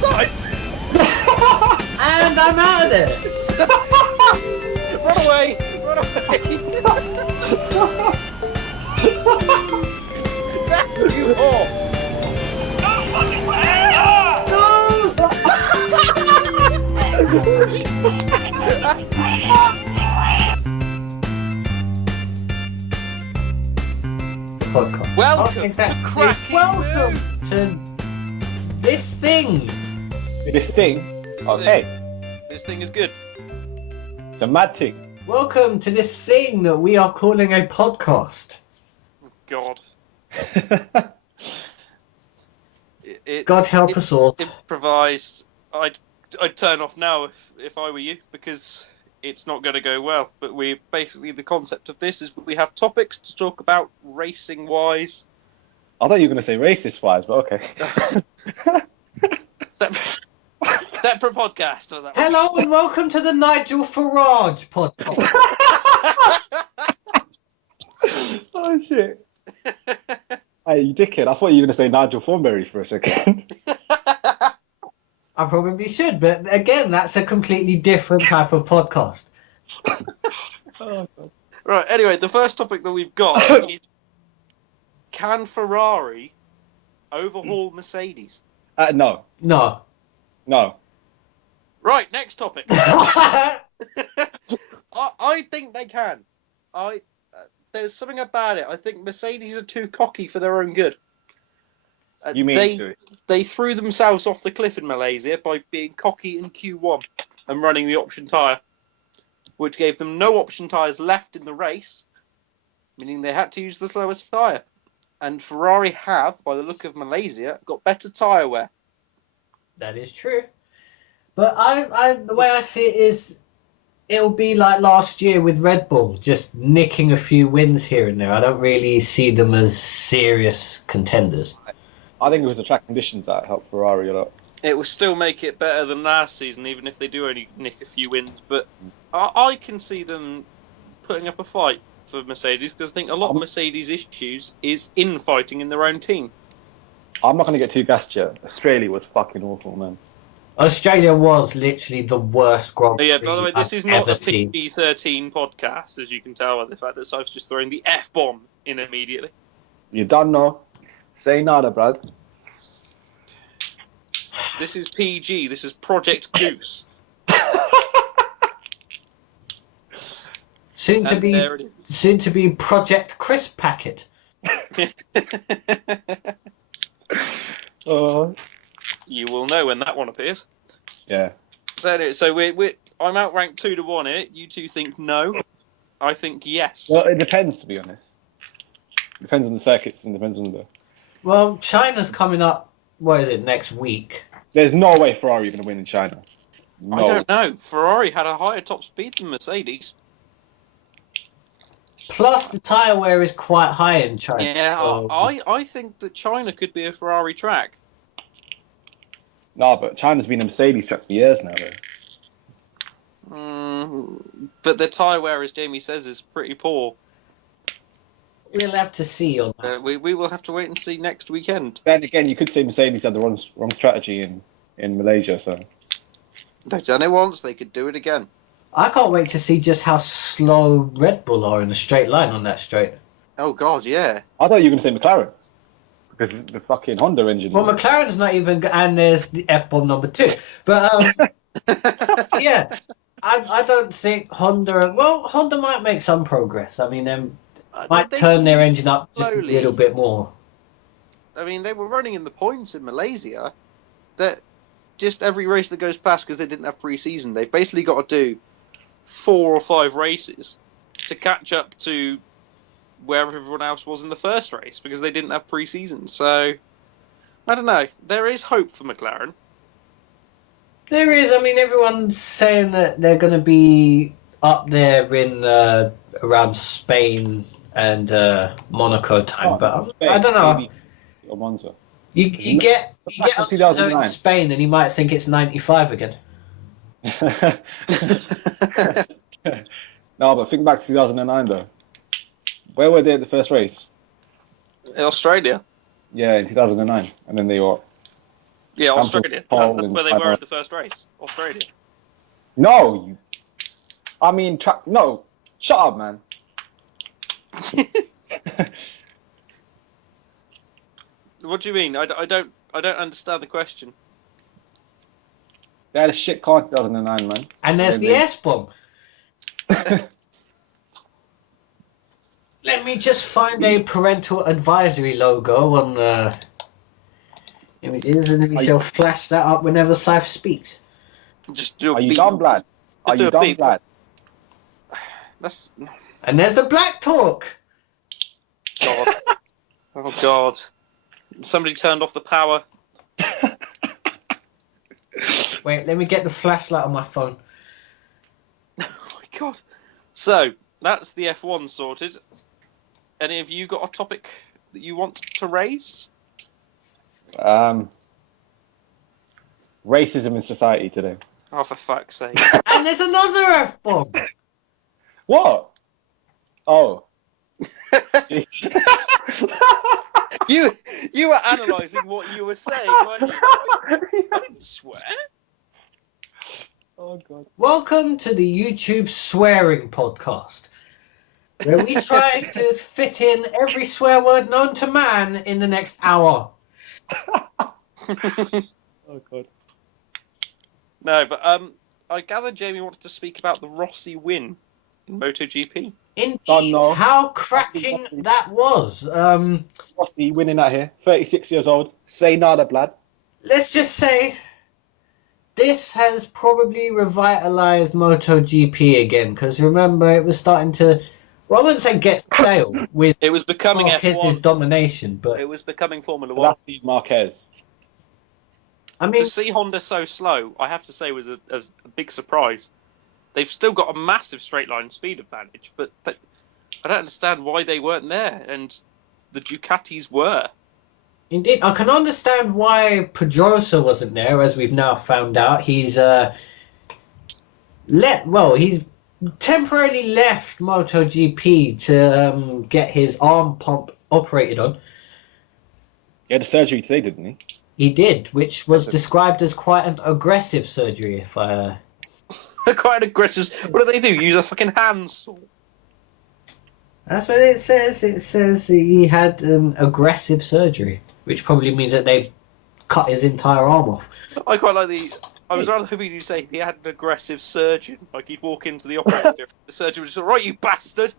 Side. And I'm out of there. Run away! Damn you all! Podcast. Welcome Exactly. to Cracking Welcome News. to this thing. This thing? Okay. This thing is good. It's a mad thing. Welcome to this thing that we are calling a podcast. God. It's God help us all. Improvised. I'd turn off now if I were you, because it's not going to go well. But we basically, the concept of this is we have topics to talk about racing wise. I thought you were going to say racist wise, but okay. Separate podcast. Oh, that Hello and welcome to the Nigel Farage podcast. Oh shit. Hey, you dickhead. I thought you were going to say Nigel Thornberry for a second. I probably should, but again, that's a completely different type of podcast. Oh, God. Right, anyway, the first topic that we've got is, can Ferrari overhaul Mercedes? No. No. No. Right, next topic. I think they can. There's something about it. I think Mercedes are too cocky for their own good. You mean they threw themselves off the cliff in Malaysia by being cocky in Q1 and running the option tyre, which gave them no option tyres left in the race, meaning they had to use the slowest tyre. And Ferrari have, by the look of Malaysia, got better tyre wear. That is true. But the way I see it is, it'll be like last year with Red Bull, just nicking a few wins here and there. I don't really see them as serious contenders. I think it was the track conditions that helped Ferrari a lot. It will still make it better than last season, even if they do only nick a few wins. But I can see them putting up a fight for Mercedes, because I think a lot of Mercedes' issues is infighting in their own team. I'm not going to get too gassed yet. Australia was fucking awful, man. Australia was literally the worst Grand Prix Yeah, by the way, this is not ever a seen. PG-13 podcast, as you can tell by the fact that I've just thrown the F-bomb in immediately. You don't know. Say nada, Brad. This is PG. This is Project Goose. Soon to And be there it is. soon to be Project Crisp Packet. You will know when that one appears. Yeah. So I'm outranked 2-1 here. You two think no. I think yes. Well, it depends, to be honest. Depends on the circuits and depends on the... Well, China's coming up, what is it, next week? There's no way Ferrari are going to win in China. No. I don't know. Ferrari had a higher top speed than Mercedes. Plus, the tyre wear is quite high in China. Yeah, so- I think that China could be a Ferrari track. No, but China's been a Mercedes track for years now, though. But the tyre wear, as Jamie says, is pretty poor. We'll have to see on that. We will have to wait and see next weekend. Then again, you could say Mercedes had the wrong strategy in Malaysia, so... They've done it once, they could do it again. I can't wait to see just how slow Red Bull are in a straight line on that straight. Oh, God, yeah. I thought you were going to say McLaren. Because the fucking Honda engine... Well, McLaren's not even... And there's the F-bomb number 2. But, yeah. I don't think Honda... Well, Honda might make some progress. I mean, might They turn their engine up just a slowly. little bit more. I mean, they were running in the points in Malaysia. That just every race that goes past, because they didn't have pre-season, they've basically got to do 4 or 5 races to catch up to where everyone else was in the first race, because they didn't have pre-season. So, I don't know. There is hope for McLaren. There is. I mean, everyone's saying that they're going to be up there in around Spain and Monaco time, but I don't know. Or Monza. You get back up to to 2009. Spain and you might think it's 95 again. No, but think back to 2009 though. Where were they at the first race? Australia. Yeah, in 2009, and then they were. Yeah, Hampton, Australia. Paul, That's and where they were China. at the first race. Australia. No, I mean, no, shut up, man. What do you mean? I don't understand the question. They had a shit car in 2009, man. And there's They- the S-bomb. Let me just find a parental advisory logo on images, and we shall flash that up whenever Scythe speaks. Just do a Are you beep. dumb, lad? Are do you a dumb, beep. lad? That's And there's the Black Talk. God. Oh God. Somebody turned off the power. Wait, let me get the flashlight on my phone. Oh my God. So that's the F1 sorted. Any of you got a topic that you want to raise? Racism in society today. Oh, for fuck's sake. And there's another F-bomb. What? Oh. You were analysing what you were saying, weren't you? I didn't swear. Oh God. Welcome to the YouTube Swearing Podcast, where we try to fit in every swear word known to man in the next hour. Oh God. No, but I gather Jamie wanted to speak about the Rossi win in MotoGP. Indeed, Oh, no. how cracking that was. Rossi winning out here, 36 years old. Say nada, lad. Let's just say this has probably revitalized MotoGP again, because remember, it was starting to, well, I wouldn't say get stale with It was becoming Marquez's F1. domination, but It was becoming Formula So 1. that's Steve Marquez. I mean, To see Honda so slow, I have to say, was a big surprise. They've still got a massive straight line speed advantage, but I don't understand why they weren't there, and the Ducatis were. indeed, I can understand why Pedrosa wasn't there, as we've now found out. He's he's temporarily left MotoGP to get his arm pump operated on. He had a surgery today, didn't he? He did, which was described as quite an aggressive surgery. If I Quite aggressive. What do? Use a fucking handsaw? That's what it says. It says he had an aggressive surgery, which probably means that they cut his entire arm off. I quite like the. I was rather hoping you'd say he had an aggressive surgeon. Like he'd walk into the operator, the surgeon would just say, "Right, you bastard."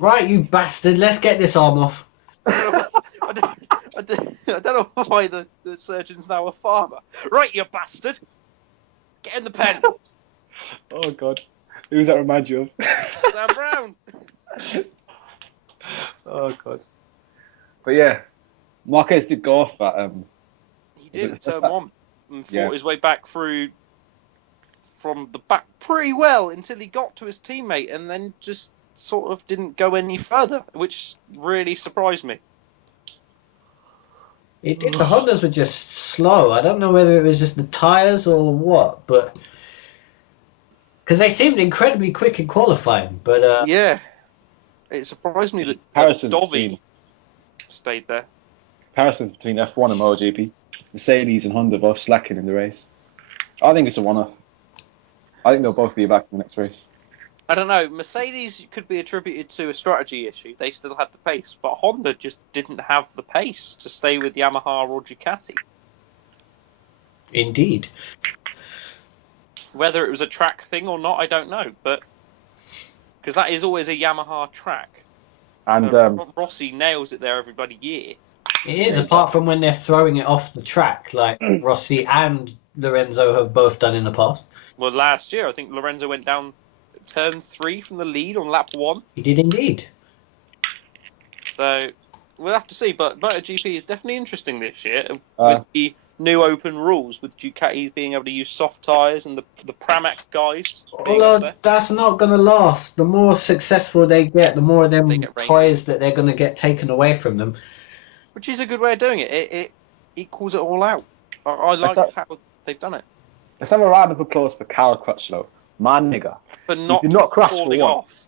Right, you bastard. Let's get this arm off. I don't know why the surgeon's now a farmer. Right, you bastard. Get in the pen. Oh God. Who does that remind you of? Sam Brown. Oh God. But yeah, Marquez did go off at He did at turn one and fought his way back through from the back pretty well until he got to his teammate and then just sort of didn't go any further, which really surprised me. It did. The Hondas were just slow. I don't know whether it was just the tyres or what, but because they seemed incredibly quick in qualifying. But Yeah, it surprised me that comparisons Dovi stayed there. comparisons between F1 and MotoGP. Mercedes and Honda both slacking in the race. I think it's a one-off. I think they'll both be back in the next race. I don't know. Mercedes could be attributed to a strategy issue. They still had the pace, but Honda just didn't have the pace to stay with Yamaha or Ducati. indeed, Whether it was a track thing or not, I don't know. But because that is always a Yamaha track, And Rossi nails it there every bloody year. it is. Apart from when they're throwing it off the track, like Rossi and Lorenzo have both done in the past. Well, last year I think Lorenzo went down turn 3 from the lead on lap 1. He did indeed. So we'll have to see. But MotoGP is definitely interesting this year with the new open rules, with Ducatis being able to use soft tyres and the Pramac guys being up Although there. that's not going to last. The more successful they get, the more of them They get ranked. toys that they're going to get taken away from them. Which is a good way of doing it. It equals it all out. I like how they've done it. let's have a round of applause for Carl Crutchlow. My nigga. But not, did not crash for falling one. off.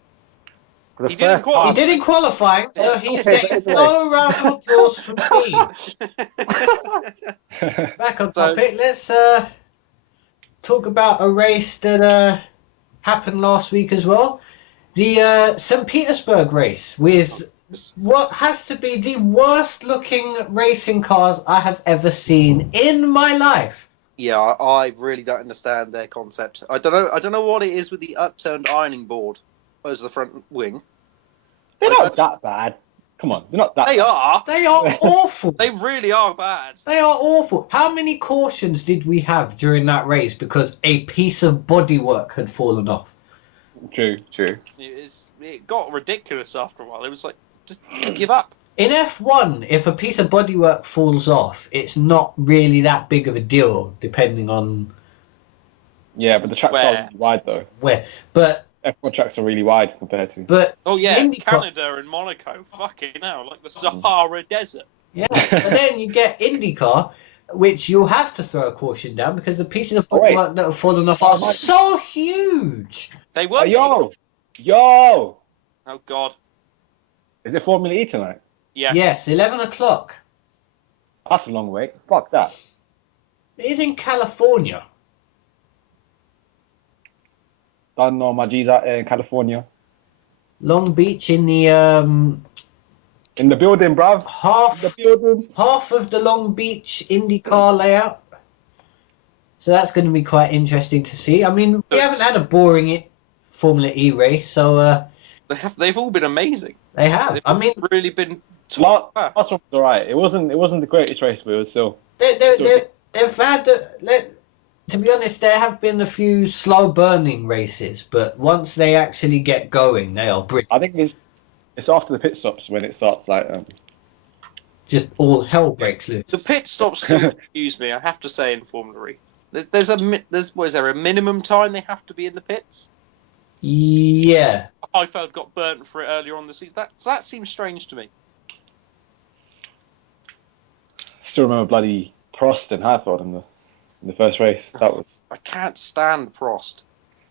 For the He didn't first qualify. He time. did in qualifying, so he's getting no round of applause from me. Back on So- topic, let's talk about a race that happened last week as well. The St. Petersburg race with what has to be the worst looking racing cars I have ever seen in my life. Yeah, I really don't understand their concept. I don't know what it is with the upturned ironing board as the front wing. They're I not that bad. Come on, they're not that They bad. are. They are awful. They really are bad. They are awful. How many cautions did we have during that race because a piece of bodywork had fallen off? True. It got ridiculous after a while. It was like, just give up. In F1, if a piece of bodywork falls off, it's not really that big of a deal, depending on Yeah, but the tracks Where? are really wide though. where. But F1 tracks are really wide compared to. Oh yeah, IndyCar, Canada and Monaco. Fucking hell, like the Sahara Desert. yeah. And then you get IndyCar, which you'll have to throw a caution down because the pieces of Oh, wait. bodywork that have fallen off are so huge. They were. Yo! Oh god. Is it Formula E tonight? Yeah. Yes, 11 o'clock. That's a long wait. Fuck that. It is in California. Don't know my G's out there in California. Long Beach in the In the building, bruv. half The building. half of the Long Beach IndyCar layout. So that's going to be quite interesting to see. I mean, we haven't had a boring Formula E race, so They've all been amazing. they have. They've I mean, really been Last top. one was alright. It wasn't the greatest race, but it was still. they've had. To be honest, there have been a few slow burning races, but once they actually get going, they are brilliant. I think it's after the pit stops when it starts like. Just all hell breaks loose. The pit stops still confuse me. I have to say in Formula E, there's what is there a minimum time they have to be in the pits? Yeah. Heifeld got burnt for it earlier on the season. That seems strange to me. Still remember bloody Prost and Heifeld in the first race. That was. I can't stand Prost.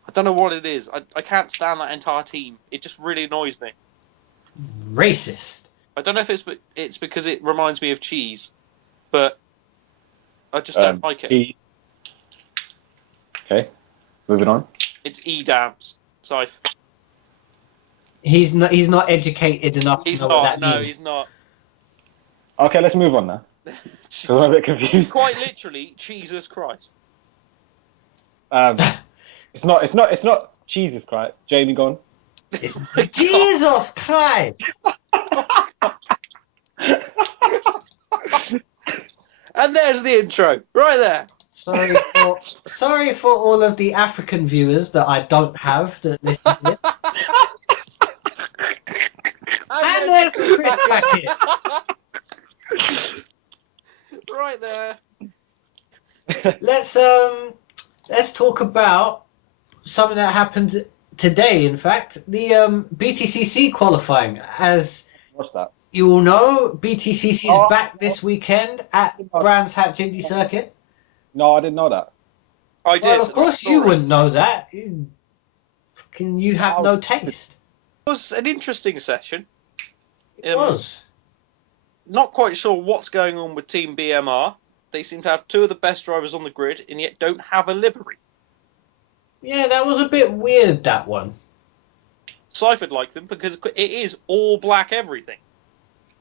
I don't know what it is. I can't stand that entire team. It just really annoys me. Racist. I don't know if it's because it reminds me of cheese, but I just don't like it. Okay, moving on. It's Edams. Scythe. He's not educated enough to know what that means. He's not. Okay, let's move on now. Because I'm a bit confused. Quite literally, Jesus Christ. It's not Jesus Christ. Jamie gone. It's Jesus Christ! And there's the intro, right there. Sorry for all of the African viewers that I don't have that listen to it. And there's the Chris Packet. Right there. Let's talk about something that happened today. In fact, the BTCC qualifying. As What's that? you all know, BTCC is back this weekend at Brands Hatch Indy Circuit. No, I didn't know that. I did. Well, of course you wouldn't know that. You have no taste. It was an interesting session. It was. Not quite sure what's going on with Team BMR. They seem to have two of the best drivers on the grid and yet don't have a livery. Yeah, that was a bit weird, that one. Seifert liked them because it is all black everything.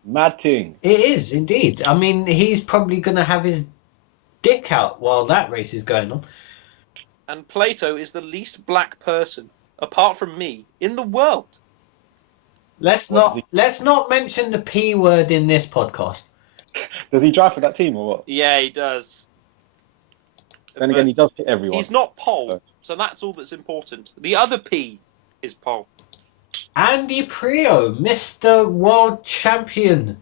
Mad thing. It is, indeed. I mean, he's probably going to have his dick out while that race is going on. And Plato is the least black person, apart from me, in the world. Let's not mention the P word in this podcast. Does he drive for that team or what? Yeah, he does. Then again, he does hit everyone. He's not pole, so that's all that's important. The other P is pole. Andy Prio, Mr. World Champion.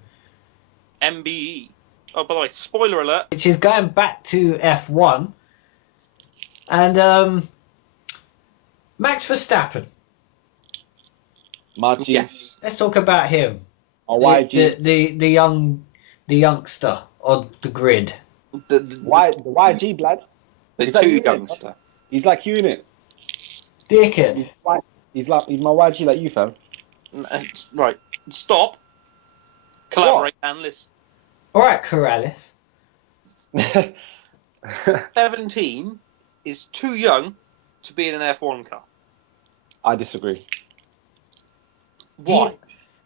MBE. Oh, by the way, spoiler alert. Which is going back to F1. And Max Verstappen. My G. Yes. Let's talk about him. My YG. The youngster on the grid. The YG, blood. the Is that two you, youngster. He's like you, innit? Dickhead. He's my YG like you, fam. Right, stop. Collaborate and listen. All right, Corrales. 17 is too young to be in an F1 car. I disagree. Why?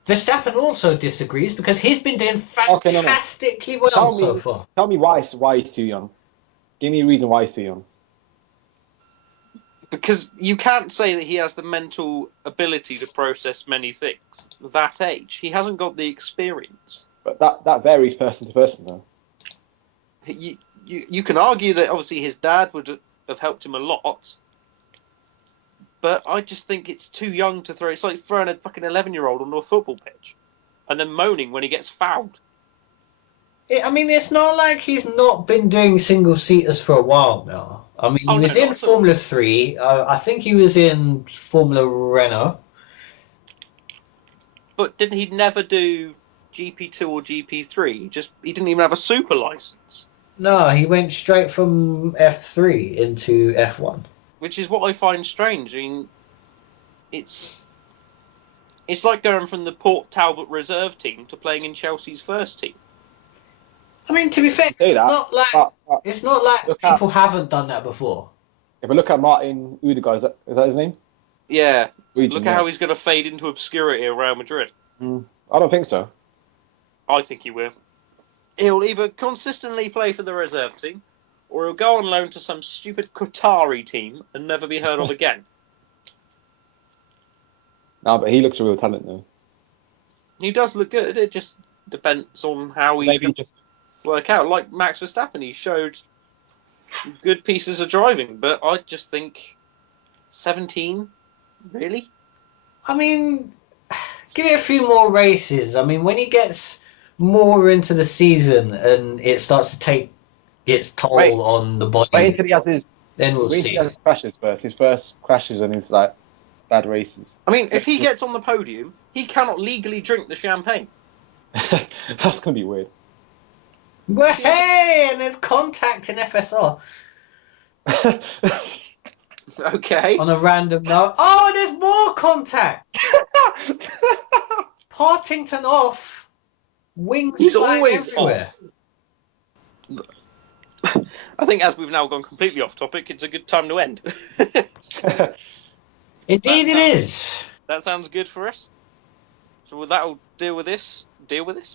Verstappen also disagrees because he's been doing Okay, no. fantastically well so far. Tell me why he's too young. Give me a reason why he's too young. Because you can't say that he has the mental ability to process many things. At that age, he hasn't got the experience. But that varies person to person, though. You can argue that obviously his dad would have helped him a lot, but I just think it's too young to throw. It's like throwing a fucking 11-year-old onto a football pitch and then moaning when he gets fouled. I mean, it's not like he's not been doing single-seaters for a while now. I mean, he was in Formula 3. I think he was in Formula Renault. But didn't he never do GP2 or GP3? He didn't even have a super license. No, he went straight from F3 into F1. Which is what I find strange. I mean, it's like going from the Port Talbot reserve team to playing in Chelsea's first team. I mean, to be fair, it's not like people haven't done that before. If I look at Martin Odegaard, is that his name? Yeah. Region, look at how he's going to fade into obscurity at Real Madrid. I don't think so. I think he will. He'll either consistently play for the reserve team, or he'll go on loan to some stupid Qatari team and never be heard of again. No, but he looks a real talent, though. He does look good. It just depends on how he's going to work out. Like Max Verstappen, he showed good pieces of driving, but I just think 17, really? I mean, give it a few more races. I mean, when he gets more into the season and it starts to take its toll on the body, wait until he has his, then we'll see. He has his crashes first. His first crashes and his bad races. I mean, if he gets on the podium, he cannot legally drink the champagne. That's going to be weird. Well, hey, and there's contact in FSR. Okay. On a random note. Oh, there's more contact! Partington off. Wings He's flying always everywhere. Off. I think as we've now gone completely off topic, it's a good time to end. Indeed it is. That sounds good for us. So that'll deal with this. That'll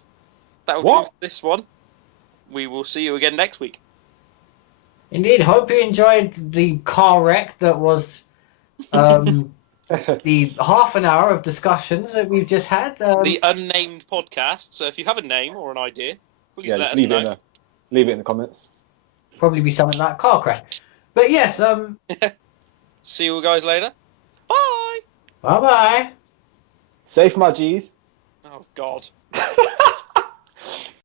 do this one. We will see you again next week. Indeed. Hope you enjoyed the car wreck that was the half an hour of discussions that we've just had. The unnamed podcast. So if you have a name or an idea, please let us know. Leave it in the comments. Probably be something like car crash. But yes, see you guys later. Bye. Bye-bye. Safe, my G's. Oh, God.